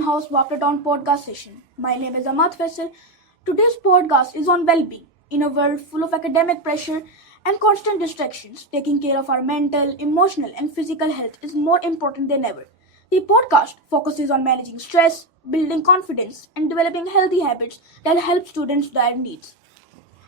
and host Walk It On podcast session. My name is Ahmad Faisal. Today's podcast is on well-being. In a world full of academic pressure and constant distractions, taking care of our mental, emotional, and physical health is more important than ever. The podcast focuses on managing stress, building confidence, and developing healthy habits that help students with their needs.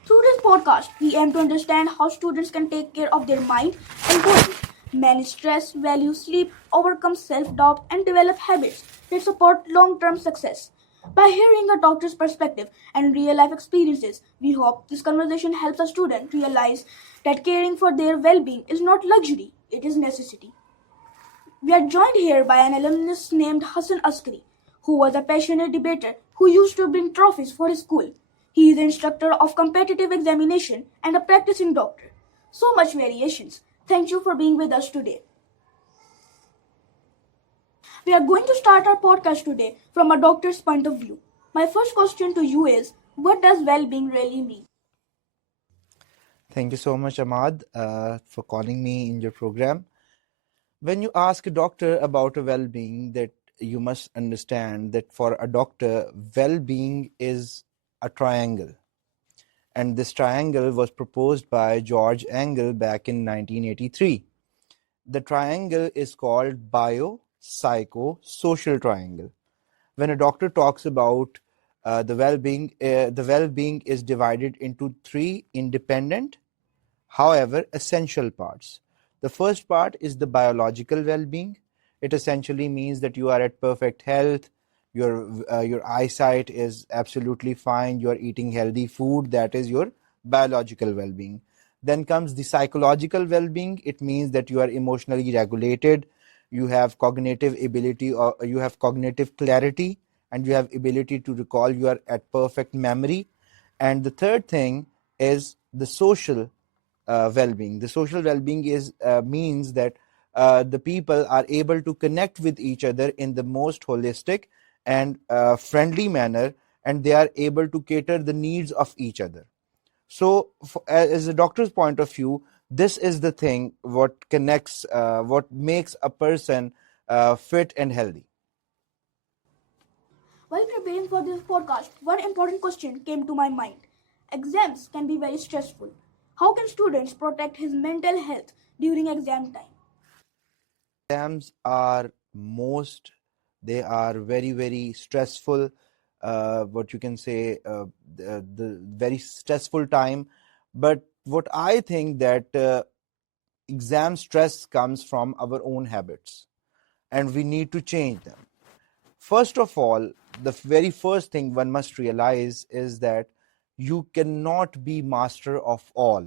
Through this podcast, we aim to understand how students can take care of their mind and body, manage stress, value sleep, overcome self doubt, and develop habits that support long term success. By hearing a doctor's perspective and real life experiences, we hope this conversation helps a student realize that caring for their well being is not luxury, it is necessity. We are joined here by an alumnus named Hassan Askari, who was a passionate debater who used to bring trophies for his school. He is an instructor of competitive examination and a practicing doctor. So much variations. Thank you for being with us today. We are going to start our podcast today from a doctor's point of view. My first question to you is, what does well-being really mean? Thank you so much, Ahmad, for calling me in your program. When you ask a doctor about a well-being, that you must understand that for a doctor, well-being is a triangle. And this triangle was proposed by George Engel back in 1983. The triangle is called bio-psycho-social triangle. When a doctor talks about the well-being is divided into three independent, however, essential parts. The first part is the biological well-being. It essentially means that you are at perfect health, your eyesight is absolutely fine, you are eating healthy food, that is your biological well-being. Then comes the psychological well-being. It means that you are emotionally regulated, you have cognitive ability, or you have cognitive clarity, and you have ability to recall, you are at perfect memory. And the third thing is the social well-being. The social well-being is means that the people are able to connect with each other in the most holistic and friendly manner, and they are able to cater the needs of each other. So, as a doctor's point of view, this is the thing what connects, what makes a person fit and healthy. While preparing for this podcast, one important question came to my mind. Exams can be very stressful. How can students protect his mental health during exam time? Exams are they are very stressful, what you can say, the very stressful time. But what I think that exam stress comes from our own habits, and we need to change them. First of all, the very first thing one must realize is that you cannot be master of all.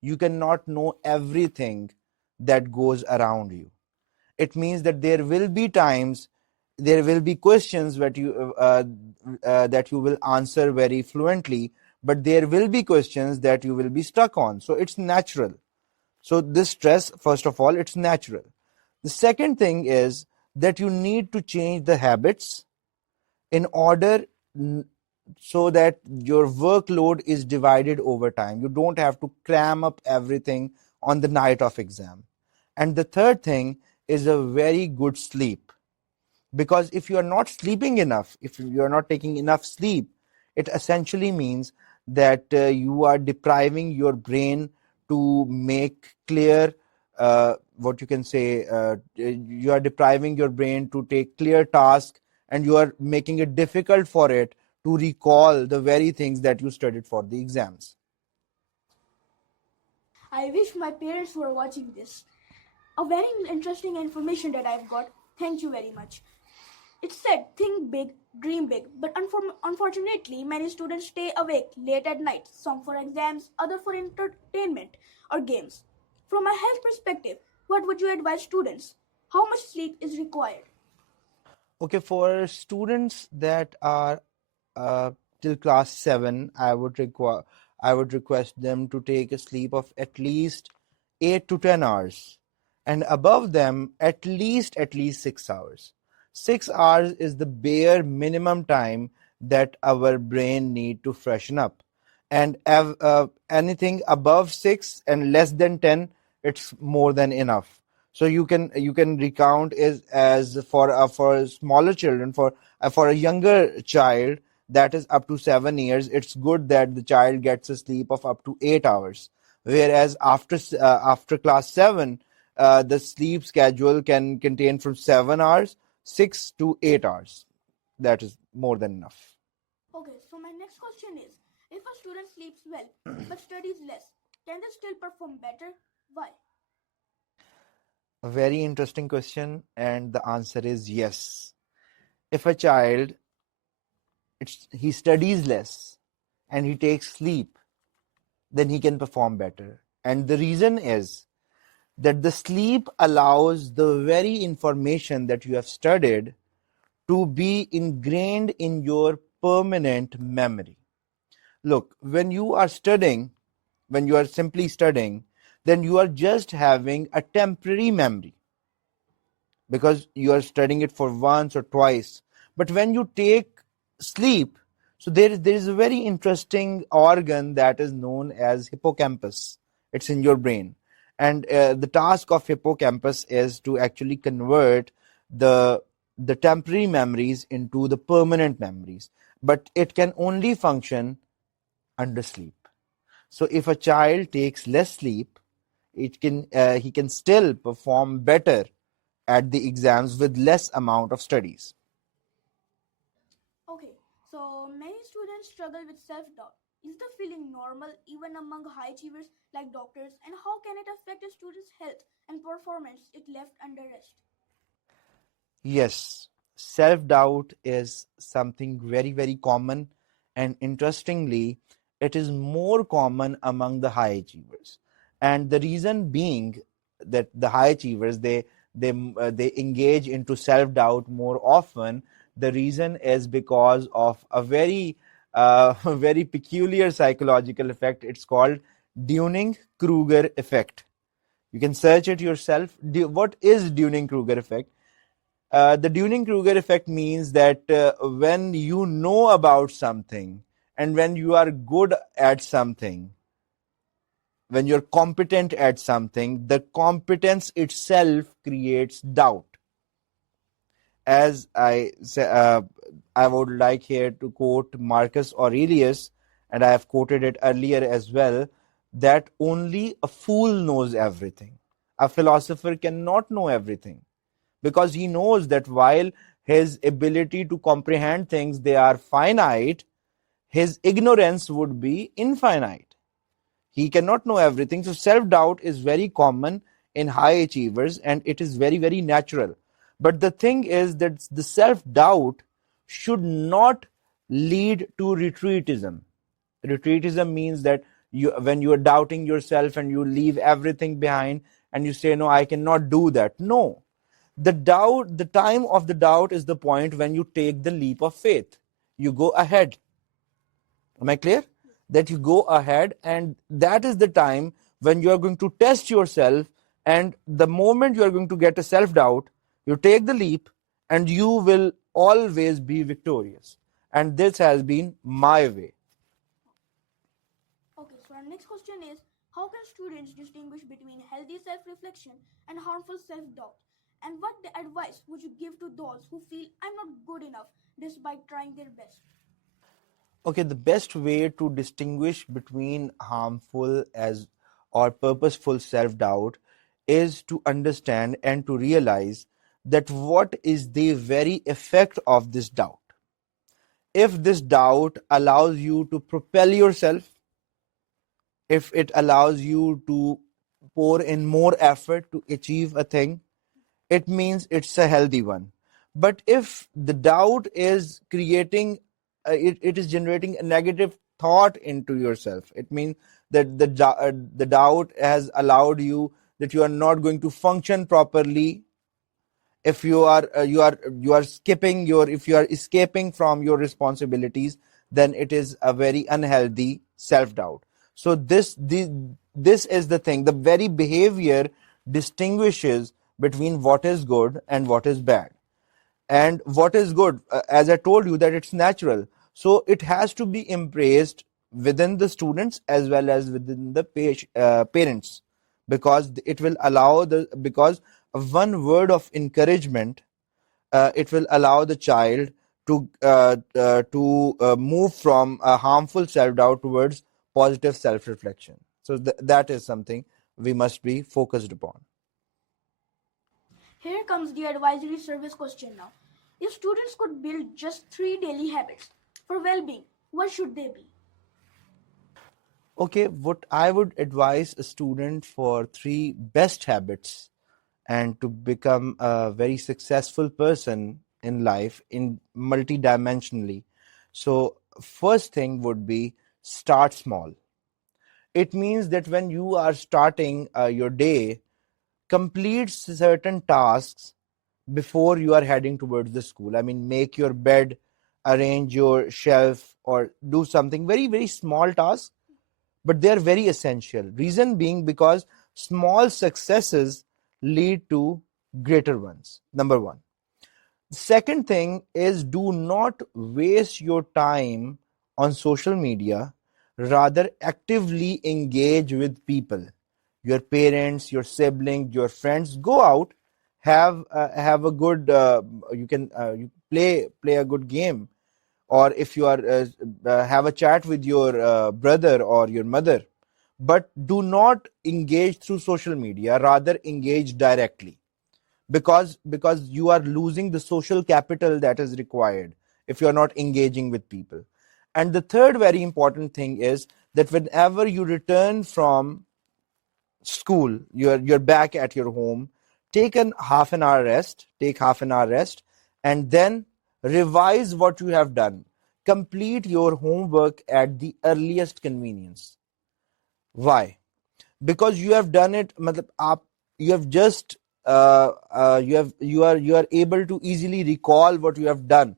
You cannot know everything that goes around you. It means that there will be times, there will be questions that you will answer very fluently, but there will be questions that you will be stuck on. So it's natural. So this stress, first of all, it's natural. The second thing is that you need to change the habits in order so that your workload is divided over time. You don't have to cram up everything on the night of exam. And the third thing is a very good sleep. Because if you are not sleeping enough, if you are not taking enough sleep, it essentially means that you are depriving your brain to make clear, what you can say, you are depriving your brain to take clear tasks, and you are making it difficult for it to recall the very things that you studied for the exams. I wish my parents were watching this. A very interesting information that I've got. Thank you very much. It said, think big, dream big, but unfortunately, many students stay awake late at night, some for exams, others for entertainment or games. From a health perspective, what would you advise students? How much sleep is required? Okay, for students that are till class 7, I would request them to take a sleep of at least 8 to 10 hours, and above them at least 6 hours. 6 hours is the bare minimum time that our brain need to freshen up, and anything above 6 and less than 10, it's more than enough. So you can recount as for smaller children, for For a younger child that is up to 7 years, it's good that the child gets a sleep of up to 8 hours. Whereas after class 7, the sleep schedule can contain from 7 hours, 6 to 8 hours. That is more than enough. Okay, so my next question is, if a student sleeps well but studies less, can they still perform better? Why? A very interesting question, and the answer is yes. If a child he studies less and he takes sleep, then he can perform better. And the reason is that the sleep allows the very information that you have studied to be ingrained in your permanent memory. Look, when you are studying, when you are simply studying, then you are just having a temporary memory because you are studying it for once or twice. But when you take sleep, so there is a very interesting organ that is known as hippocampus. It's in your brain, and the task of hippocampus is to actually convert the the temporary memories into the permanent memories. But it can only function under sleep. So if a child takes less sleep, he can still perform better at the exams with less amount of studies. Okay, so many students struggle with self doubt. Is the feeling normal even among high achievers like doctors, and how can it affect a student's health and performance if left under rest? Yes, self-doubt is something very, very common, and interestingly, it is more common among the high achievers. And the reason being that the high achievers they engage into self-doubt more often. The reason is because of a very very peculiar psychological effect. It's called Dunning-Kruger effect. You can search it yourself. What is Dunning-Kruger effect? The Dunning-Kruger effect means that when you know about something and when you are good at something, when you're competent at something, the competence itself creates doubt. As I say, I would like here to quote Marcus Aurelius, and I have quoted it earlier as well, that only a fool knows everything. A philosopher cannot know everything, because he knows that while his ability to comprehend things they are finite, his ignorance would be infinite. He cannot know everything. So self doubt is very common in high achievers, and it is very, very natural. But the thing is that the self doubt should not lead to retreatism. Retreatism means that when you are doubting yourself and you leave everything behind and you say, no, I cannot do that. No, the time of the doubt is the point when you take the leap of faith. You go ahead. Am I clear? That you go ahead, and that is the time when you are going to test yourself. And the moment you are going to get a self doubt, you take the leap and you will always be victorious. And this has been my way. Okay, so our next question is, how can students distinguish between healthy self reflection and harmful self doubt? And what advice would you give to those who feel I'm not good enough despite trying their best? Okay, the best way to distinguish between harmful as or purposeful self-doubt is to understand and to realize that what is the very effect of this doubt. If this doubt allows you to propel yourself, if it allows you to pour in more effort to achieve a thing, it means it's a healthy one. But if the doubt is creating, it is generating a negative thought into yourself, it means that the doubt has allowed you that you are not going to function properly. If you are skipping your if you are escaping from your responsibilities, then it is a very unhealthy self doubt. So this is the thing. The very behavior distinguishes between what is good and what is bad. And what is good, as I told you, that it's natural, so it has to be embraced within the students as well as within the parents, because it will allow the because one word of encouragement, it will allow the child to move from a harmful self-doubt towards positive self-reflection. So that is something we must be focused upon. Here comes the advisory service question now. If students could build just 3 daily habits for well being, what should they be? Okay, what I would advise a student for 3 best habits and to become a very successful person in life in multidimensionally. So, first thing would be start small. It means that when you are starting your day, complete certain tasks before you are heading towards the school. I mean, make your bed, arrange your shelf, or do something very, very small task, but they are very essential. Reason being because small successes lead to greater ones. Number one. Second thing is do not waste your time on social media, rather actively engage with people, your parents, your siblings, your friends. Go out, have a good you can you play a good game, or if you are have a chat with your brother or your mother, but do not engage through social media, rather engage directly, because you are losing the social capital that is required if you are not engaging with people. And the third very important thing is that whenever you return from school, you're back at your home, take an half an hour rest, and then revise what you have done. Complete your homework at the earliest convenience. Why? Because you have done it, matlab, you have just you are able to easily recall what you have done,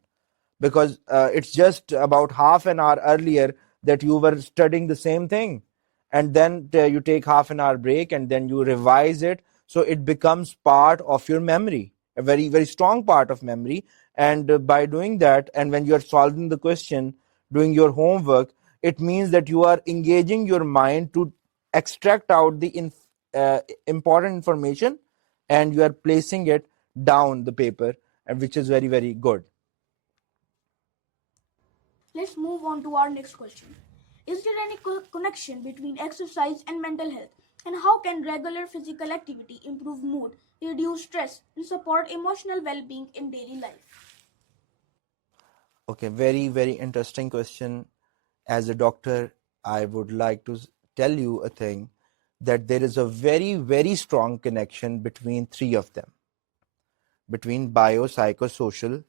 because it's just about half an hour earlier that you were studying the same thing, and then you take half an hour break and then you revise it, so it becomes part of your memory, a very, very strong part of memory. And by doing that, and when you are solving the question, doing your homework, it means that you are engaging your mind to extract out the important information, and you are placing it down the paper, and which is very, very good. Let's move on to our next question. Is there any connection between exercise and mental health? And how can regular physical activity improve mood, reduce stress, and support emotional well being in daily life? Okay, very, very interesting question. As a doctor, I would like to tell you a thing, that there is a very, very strong connection between three of them, between biopsychosocial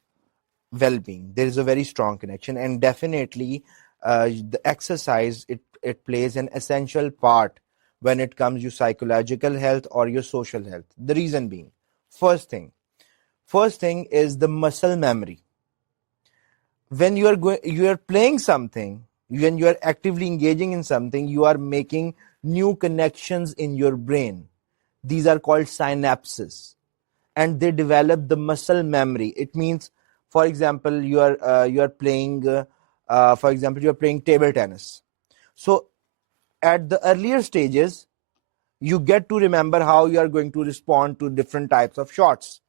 well-being. There is a very strong connection, and definitely the exercise, it plays an essential part when it comes to psychological health or your social health. The reason being, first thing is the muscle memory. When you are playing something, when you are actively engaging in something, you are making new connections in your brain. These are called synapses, and they develop the muscle memory. It means, for example, you are playing for example, you are playing table tennis. So at the earlier stages, you get to remember how you are going to respond to different types of shots.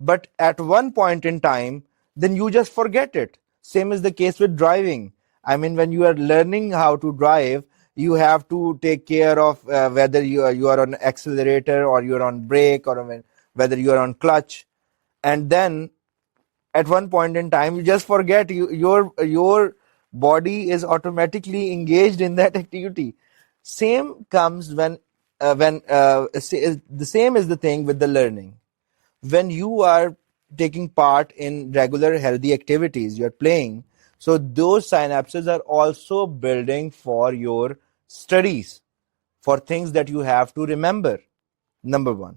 But at one point in time, then you just forget it. Same is the case with driving. I mean, when you are learning how to drive, you have to take care of whether you are on accelerator, or you are on brake, or whether you are on clutch. And then at one point in time, you just forget, your body is automatically engaged in that activity. Same comes the same is the thing with the learning. When you are taking part in regular healthy activities, you're playing, so those synapses are also building for your studies, for things that you have to remember. Number one.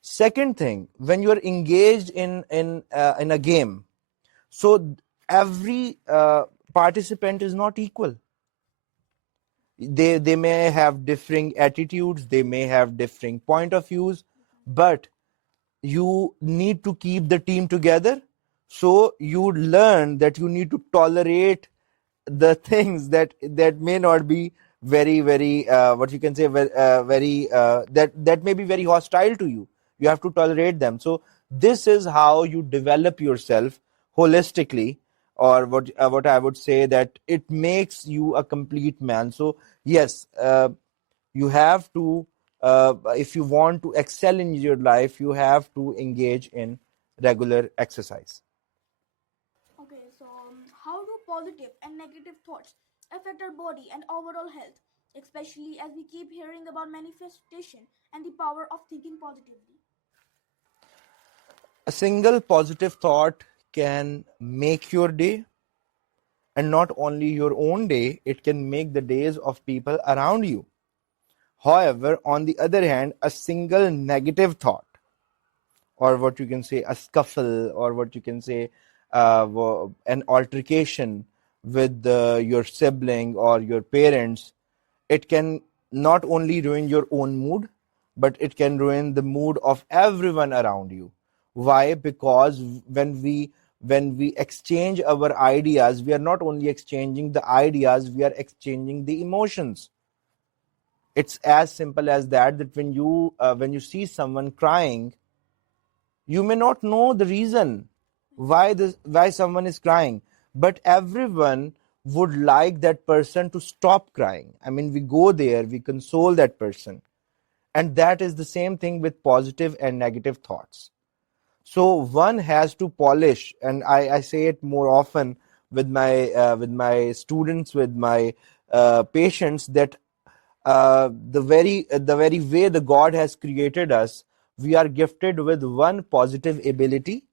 Second thing, when you are engaged in a game, so every participant is not equal. They may have differing attitudes, they may have differing point of views, but you need to keep the team together. So you learn that you need to tolerate the things that may not be very, very what you can say, very that may be very hostile to you. You have to tolerate them. So this is how you develop yourself holistically, or what I would say, that it makes you a complete man. So yes, you have to, if you want to excel in your life, you have to engage in regular exercise. Okay, so how do positive and negative thoughts affect our body and overall health, especially as we keep hearing about manifestation and the power of thinking positively? A single positive thought can make your day, and not only your own day, it can make the days of people around you. However, on the other hand, a single negative thought, or what you can say a scuffle, or what you can say an altercation with your sibling or your parents, it can not only ruin your own mood, but it can ruin the mood of everyone around you. Why? Because when we exchange our ideas, we are not only exchanging the ideas, we are exchanging the emotions. It's as simple as that, that when you see someone crying, you may not know the reason why someone is crying, but everyone would like that person to stop crying. I mean, we go there, we console that person. And that is the same thing with positive and negative thoughts. So one has to polish, and I say it more often with my students, with my patients, that the very way the God has created us, we are gifted with one positive ability,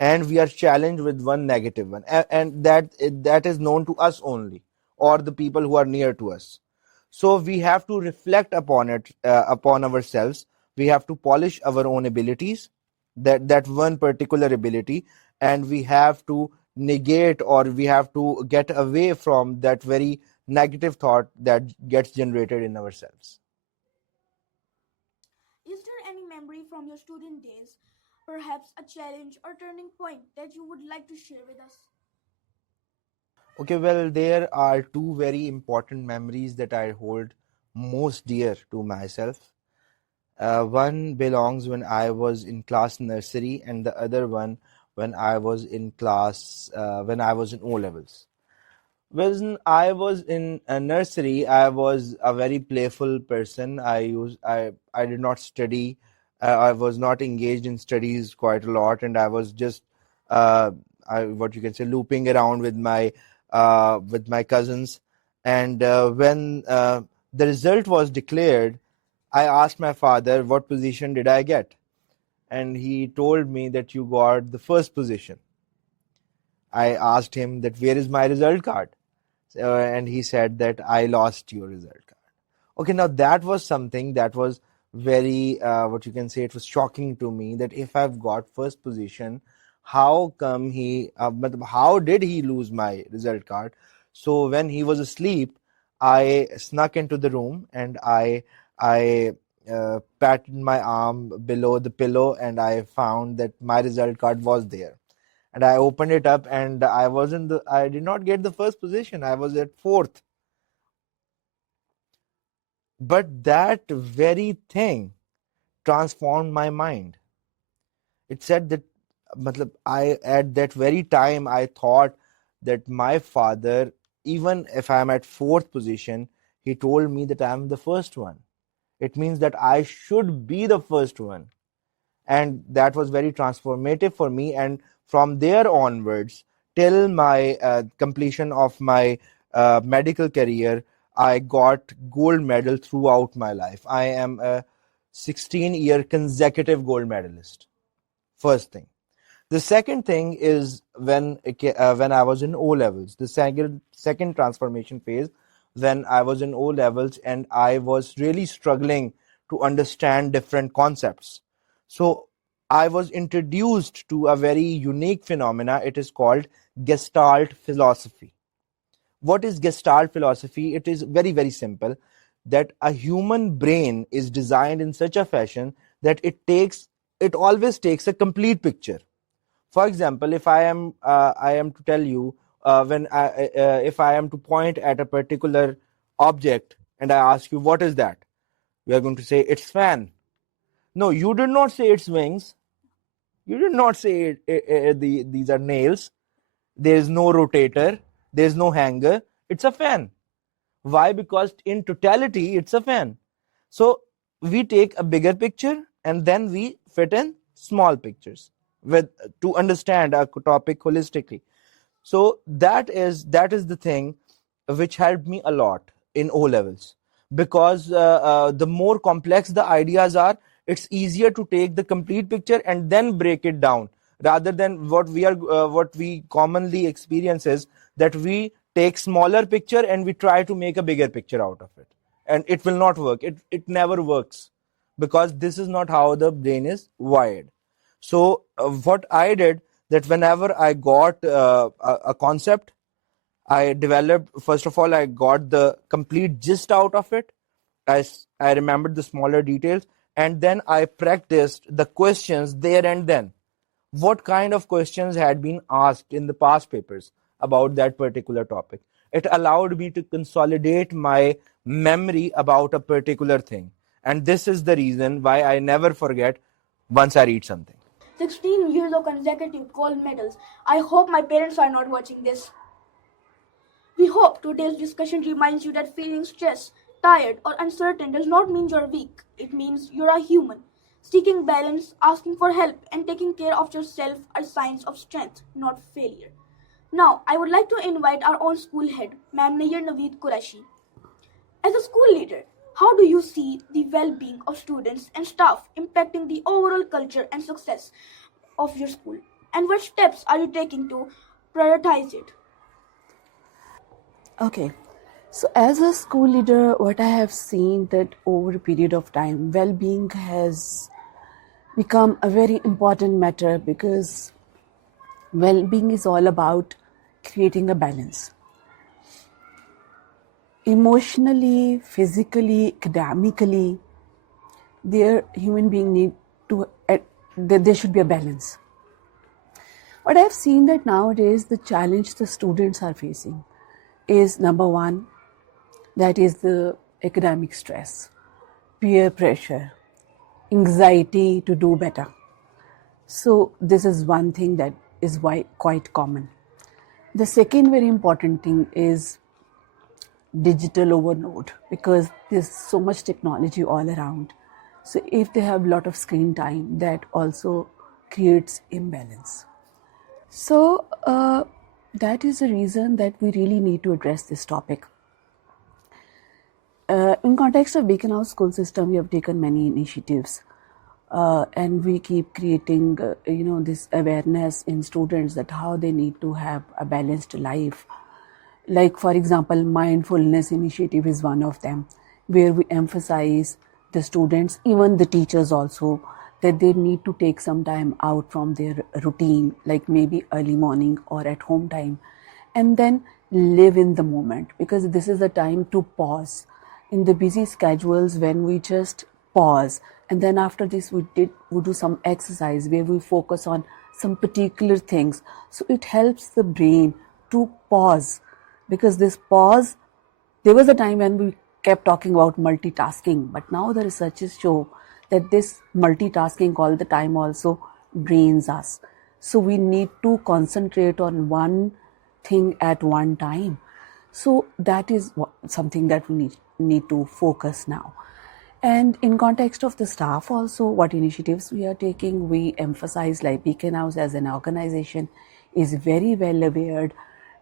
and we are challenged with one negative one, and that is known to us only, or the people who are near to us. So we have to reflect upon it, upon ourselves. We have to polish our own abilities, that one particular ability, and we have to negate, or we have to get away from that very negative thought that gets generated in ourselves. Is there any memory from your student days, perhaps a challenge or turning point that you would like to share with us? Okay, well, there are two very important memories that I hold most dear to myself. One belongs when I was in class nursery, and the other one when I was in when I was in O levels. When I was in a nursery, I was a very playful person. I did not study. I was not engaged in studies quite a lot, and I was just uh, what you can say, looping around with my cousins. And when the result was declared, I asked my father, "What position did I get?" And he told me that you got the first position. I asked him that where is my result card? And he said that I lost your result card. Okay, now that was something that was very, what you can say, it was shocking to me, that if I've got first position, how come how did he lose my result card? So when he was asleep, I snuck into the room, and I patted my arm below the pillow, and I found that my result card was there. And I opened it up, and I did not get the first position. I was at fourth. But that very thing transformed my mind. It said that, matlab, I at that very time I thought that my father, even if I am at fourth position, he told me that I am the first one. It means that I should be the first one. And that was very transformative for me. And from there onwards, till my completion of my medical career, I got gold medal throughout my life. I am a 16-year consecutive gold medalist. First thing. The second thing is when I was in O levels, the second transformation phase, when I was in O levels and I was really struggling to understand different concepts. So I was introduced to a very unique phenomena. It is called Gestalt philosophy. What is Gestalt philosophy? It is very, very simple, that a human brain is designed in such a fashion that it always takes a complete picture. For example, if I am to tell you, if I am to point at a particular object and I ask you what is that, you are going to say it's fan. No, you did not say it's wings. You did not say these are nails. there is no rotator, there is no hanger, it's a fan. Why? Because in totality, it's a fan. So we take a bigger picture and then we fit in small pictures with to understand a topic holistically. So that is the thing which helped me a lot in O levels, because the more complex the ideas are, it's easier to take the complete picture and then break it down, rather than what we commonly experience is that we take smaller picture and we try to make a bigger picture out of it, and it will not work. It never works, because this is not how the brain is wired. So what I did, that whenever I got a concept, I developed, first of all, I got the complete gist out of it. I remembered the smaller details, and then I practiced the questions there and then. What kind of questions had been asked in the past papers about that particular topic? It allowed me to consolidate my memory about a particular thing. And this is the reason why I never forget once I read something. 16 years of consecutive gold medals. I hope my parents are not watching this. We hope today's discussion reminds you that feeling stressed, tired, or uncertain does not mean you're weak. It means you're a human. Seeking balance, asking for help, and taking care of yourself are signs of strength, not failure. Now, I would like to invite our own school head, Ma'am Nayyar Naveed Qurashi. As a school leader, how do you see the well-being of students and staff impacting the overall culture and success of your school? And what steps are you taking to prioritize it? Okay, so as a school leader, what I have seen that over a period of time, well-being has become a very important matter, because well-being is all about creating a balance. Emotionally, physically, academically, their human being need to, there should be a balance. What I've seen that nowadays the challenge the students are facing is, number one, that is the academic stress, peer pressure, anxiety to do better. So this is one thing that is quite common. The second very important thing is digital overload, because there's so much technology all around. So if they have a lot of screen time, that also creates imbalance. So that is the reason that we really need to address this topic. In context of Beacon House school system, we have taken many initiatives, and we keep creating, this awareness in students that how they need to have a balanced life. Like, for example, mindfulness initiative is one of them, where we emphasize the students, even the teachers also, that they need to take some time out from their routine, like maybe early morning or at home time, and then live in the moment, because this is the time to pause in the busy schedules, when we just pause, and then after this we do some exercise where we focus on some particular things. So it helps the brain to pause, because this pause, there was a time when we kept talking about multitasking, but now the researchers show that this multitasking all the time also drains us. So we need to concentrate on one thing at one time. So that is something that we need to focus now. And in context of the staff also, what initiatives we are taking, we emphasize, like Beacon House as an organization is very well aware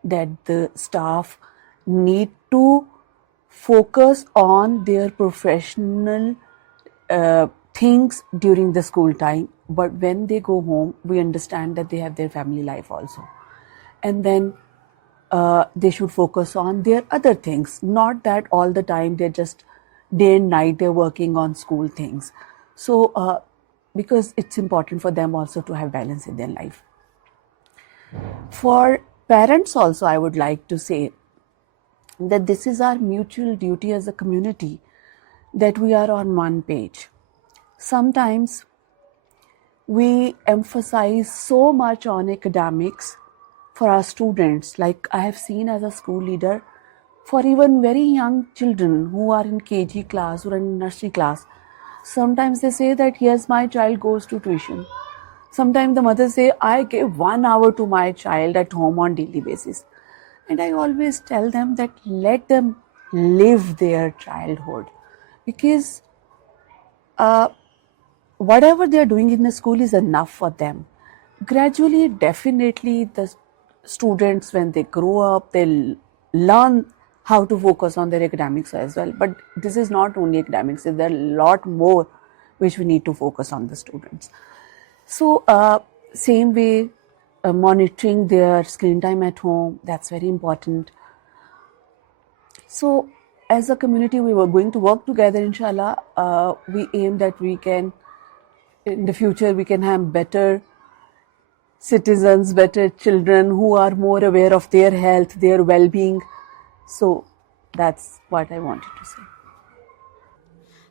that the staff need to focus on their professional things during the school time, but when they go home, we understand that they have their family life also, and then they should focus on their other things, not that all the time they're just day and night they're working on school things. So because it's important for them also to have balance in their life. For parents also, I would like to say that this is our mutual duty as a community, that we are on one page. Sometimes we emphasize so much on academics for our students. Like I have seen as a school leader, for even very young children who are in KG class or in nursery class, sometimes they say that yes, my child goes to tuition. Sometimes the mothers say, I give 1 hour to my child at home on daily basis. And I always tell them that let them live their childhood, because whatever they are doing in the school is enough for them. Gradually, definitely, the students, when they grow up, they'll learn how to focus on their academics as well. But this is not only academics, there are a lot more which we need to focus on the students. So, same way, monitoring their screen time at home, that's very important. So, as a community, we were going to work together, inshallah. We aim that we can, in the future, we can have better citizens, better children who are more aware of their health, their well being. So, that's what I wanted to say.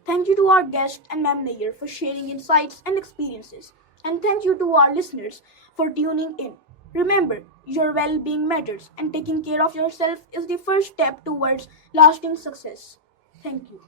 Thank you to our guest and Ma'am Nair for sharing insights and experiences. And thank you to our listeners for tuning in. Remember, your well being matters, and taking care of yourself is the first step towards lasting success. Thank you.